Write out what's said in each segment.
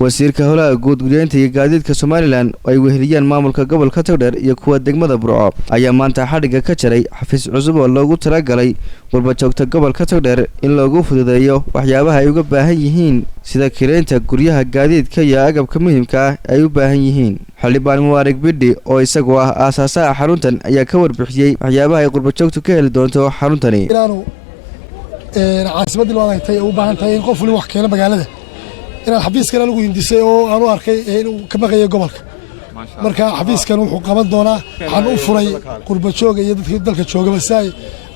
wasiirka howlaha guud guryeynta iyo gaadiidka Somaliland ay weheliyaan maamulka gobolka Togdheer iyo kuwa degmada Burco ayaa maanta xadhiga ka jaray xafiis cusub oo loogu talagalay qurba-joogta gobolka Togdheer in loogu fududeeyo waxyaabaha ay uga baahan yihiin sida kireynta guryaha gaadiidka iyo agabka muhiimka ah ay u baahan yihiin. Xildhibaan Mubarak Bidhi oo isagu ah aasaasaha xaruntan ayaa ka warbixiyay waxyaabaha ay qurba-joogtu ka heli doonto xaruntani. caasimada loo adeegtay u baahan tahay in qof wali wax keena magaalada inaan xafiiskan lagu hindisay oo aan u arkay inuu ka baqayo gobolka marka xafiiskan wuxuu qaban doonaa waxaan u furay qurba-joog iyo dadka dalka jooga basaay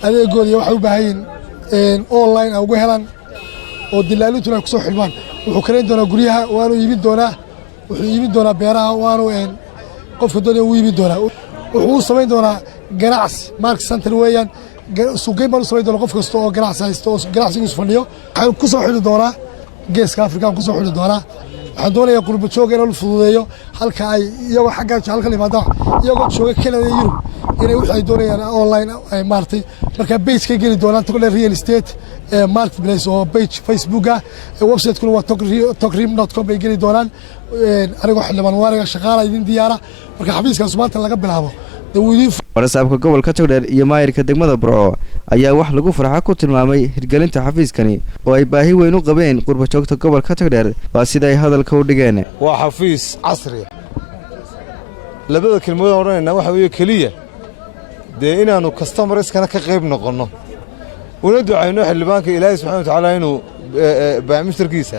adeegooda waxa u baahan yihiin online ugu helaan oo dilaalintu ay ku soo xilmaan wuxuu kareyn doonaa guryaha waanu iibin doonaa beeraha waanu qofka doonaya uu iibin doonaa wuxuu samayn doonaa ganacsi market center weeyaan suuqay baan soo doonaa qof kasta oo ganacsi haysto oo ganacsigu fadhiyo waxaan ku soo xili doonaa geeska Afrika ku soo xili doonaa waxaan doonayaa qurba-joog inuu fududeeyo halka ay iyagoo xagga halka limaada iyagoo jooga Canada iyo Europe inay waxay doonayaan online ay maartay marka page ka geli doonaan Togdheer real estate marketplace oo page Facebook ah website kuna waa togrim.com ay geli doonaan aniga xildhibaan waariga shaqaalaha idin diyaara marka xafiiskaas maanta laga bilaabo warasaabka gobolka Togdheer iyo maayirka degmada Burco ayaa wax lagu farxa ku tilmaamay hirgelinta xafiiskani oo ay baahi weyn u qabeen qurba-joogta gobolka Togdheer waa sida ay hadalka u dhigeen. waa xafiis casri labada kelmadood oranayna waxa weeye kaliya inaanu customerskana ka qayb noqono una ducayno xildhibaanka Ilaahay subhanahu wa ta'ala inuu baamistarkiisa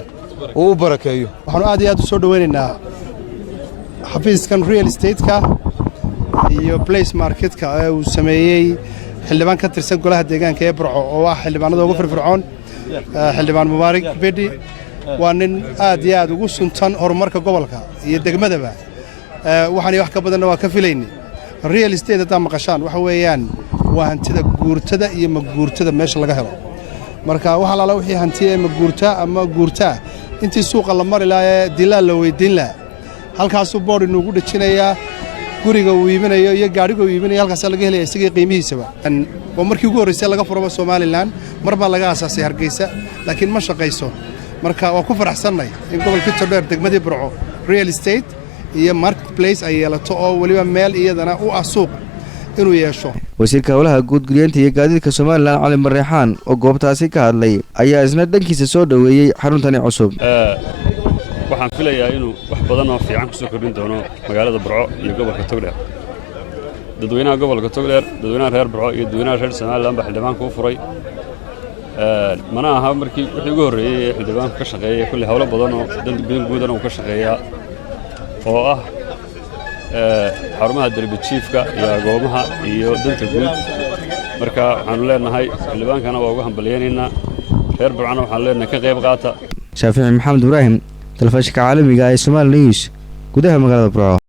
u barakeeyo. waxaan aad iyo aad u soo dhaweynaynaa xafiiskan real estate-ka iyo place market-ka uu sameeyay xildhibaan ka tirsan golaha deegaanka ee Burco oo ah xildhibaanada ugu firfircoon xildhibaan Mubarak Bidhi waa nin aad iyo aad ugu suntan horumarka gobolka iyo degmadaba waxaan wax ka badan waa ka filaynay real estate ta maqashaan waxa weeyaan waa hantida guurtada iyo maguurtada meesha laga helo marka waxa la wixii hanti ee maguurta ama guurta intii suuqa la mari lahayd dilaal la weydiin la halkaas uu board inuu dhajinayaa guriga uu iibinayo iyo gaariga uu iibinayo halkaas laga helay isaga qiimihiisaba oo markii ugu horeysay laga furo Somaliland marba laga aasaasay Hargeysa laakiin ma shaqeyso marka waa ku faraxsanay in gobolka Togdheer degmada Burco real estate iyo marketplace ay yeelato oo waliba meel iyadana u ah suuq inuu yeesho. wasiirka howlaha guud guryeynta iyo gaadiidka Somaliland Cali Marreexaan oo goobtaasi ka hadlay ayaa isna dhankiisa soo dhaweeyay xaruntani cusub. waxaan filayaa inuu wax badan oo fiican ku soo kordhin doono magaalada Burco iyo gobolka Togdheer. dadweynaha gobolka Togdheer, dadweynaha reer Burco iyo dadweynaha reer Somaliland baa xildhibaanka u furay. mana aha markii wixii ugu horeeyay xildhibaanka ka shaqeeyay kulli hawlo badan oo dan guud ah ka shaqeeya oo ah xarumaha darbi chiefka iyo goomaha iyo danta guud marka waxaan leenahay xildhibaankana waa uga hambalyeynayna reer Burcona waxaan leenahay ka qayb qaata. Shaafici Maxamed Ibrahim telefishinka caalamiga ee Somali News gudaha magaalada Burco.